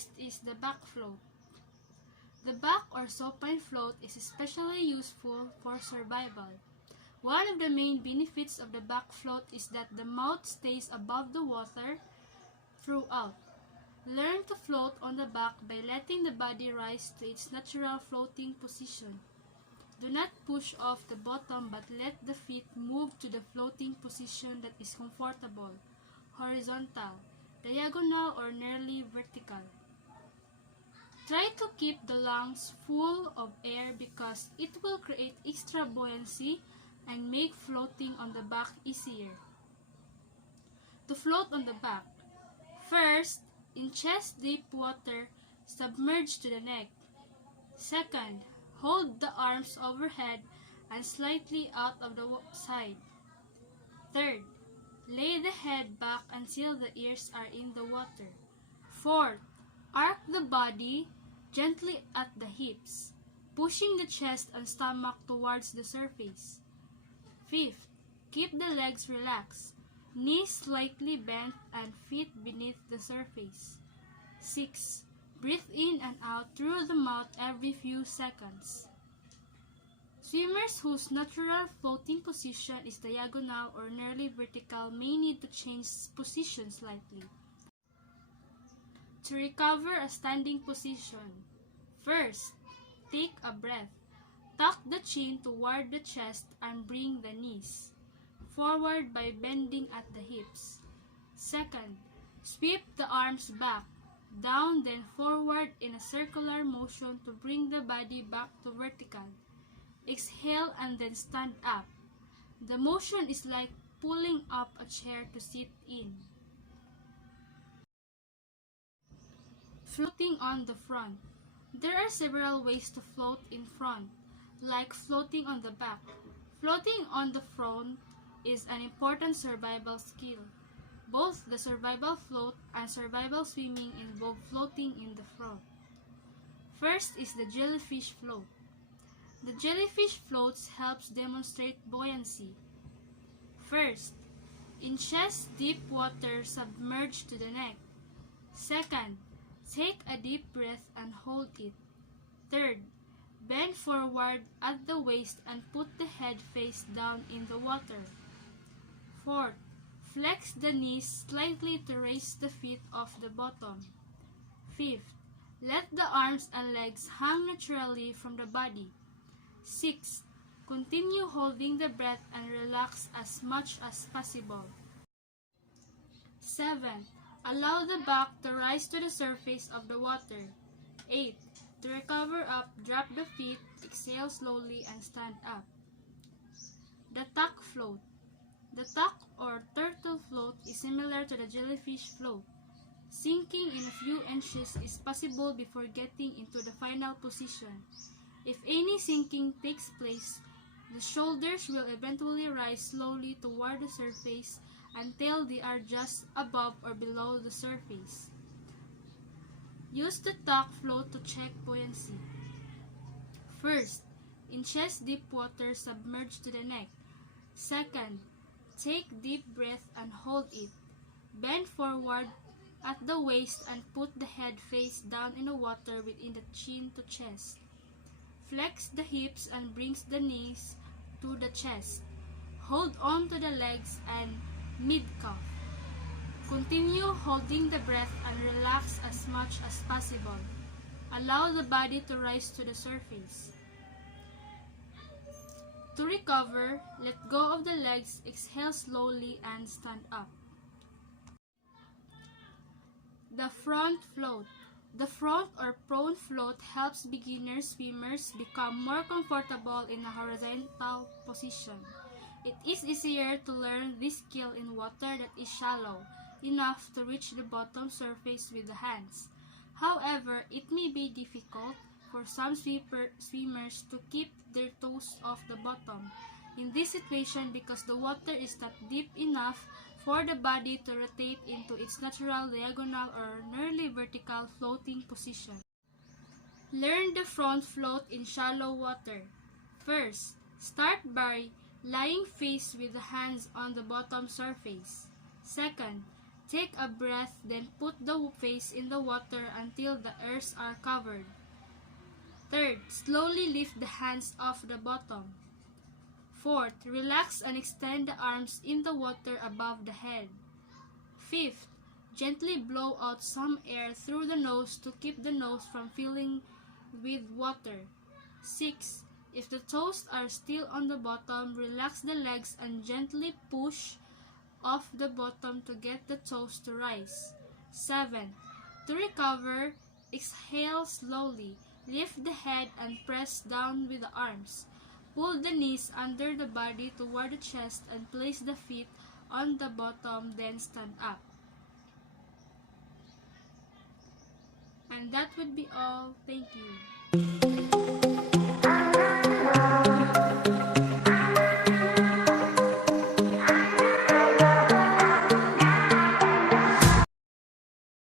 First is the back float. The back or supine float is especially useful for survival. One of the main benefits of the back float is that the mouth stays above the water throughout. Learn to float on the back by letting the body rise to its natural floating position. Do not push off the bottom but let the feet move to the floating position that is comfortable, horizontal, diagonal, or nearly vertical. Try to keep the lungs full of air because it will create extra buoyancy and make floating on the back easier. To float on the back, first, in chest deep water, submerge to the neck. Second, hold the arms overhead and slightly out of the side. Third, lay the head back until the ears are in the water. Fourth, arc the body gently at the hips, pushing the chest and stomach towards the surface. Fifth, keep the legs relaxed, knees slightly bent and feet beneath the surface. 6. Breathe in and out through the mouth every few seconds. Swimmers whose natural floating position is diagonal or nearly vertical may need to change position slightly. To recover a standing position, first, take a breath. Tuck the chin toward the chest and bring the knees forward by bending at the hips. Second, sweep the arms back, down then forward in a circular motion to bring the body back to vertical. Exhale and then stand up. The motion is like pulling up a chair to sit in. Floating on the front. There are several ways to float in front, like floating on the back. Floating on the front is an important survival skill. Both the survival float and survival swimming involve floating in the front. First is the jellyfish float. The jellyfish floats helps demonstrate buoyancy. First, in chest deep water, submerge to the neck. Second, take a deep breath and hold it. Third, bend forward at the waist and put the head face down in the water. Fourth, flex the knees slightly to raise the feet off the bottom. Fifth, let the arms and legs hang naturally from the body. Sixth, continue holding the breath and relax as much as possible. 7. Allow the back to rise to the surface of the water. 8. To recover up, drop the feet, exhale slowly, and stand up. The tuck float. The tuck or turtle float is similar to the jellyfish float. Sinking in a few inches is possible before getting into the final position. If any sinking takes place, the shoulders will eventually rise slowly toward the surface until they are just above or below the surface. Use the tuck float to check buoyancy. First, in chest deep water, submerge to the neck. Second, take deep breath and hold it. Bend forward at the waist and put the head face down in the water within the chin to chest. Flex the hips and brings the knees to the chest. Hold on to the legs and mid-calf. Continue holding the breath and relax as much as possible. Allow the body to rise to the surface. To recover, let go of the legs, exhale slowly, and stand up. The front float. The front or prone float helps beginner swimmers become more comfortable in a horizontal position. It is easier to learn this skill in water that is shallow enough to reach the bottom surface with the hands. However, it may be difficult for some swimmers to keep their toes off the bottom in this situation because the water is not deep enough for the body to rotate into its natural diagonal or nearly vertical floating position. Learn the front float in shallow water. First, start by lying face with the hands on the bottom surface. Second, Take a breath, then put the face in the water until the ears are covered. Third, slowly lift the hands off the bottom. Fourth, relax and extend the arms in the water above the head. Fifth, gently blow out some air through the nose to keep the nose from filling with water. Sixth, if the toes are still on the bottom, relax the legs and gently push off the bottom to get the toes to rise. 7. To recover, exhale slowly. Lift the head and press down with the arms. Pull the knees under the body toward the chest and place the feet on the bottom, then stand up. And that would be all. Thank you.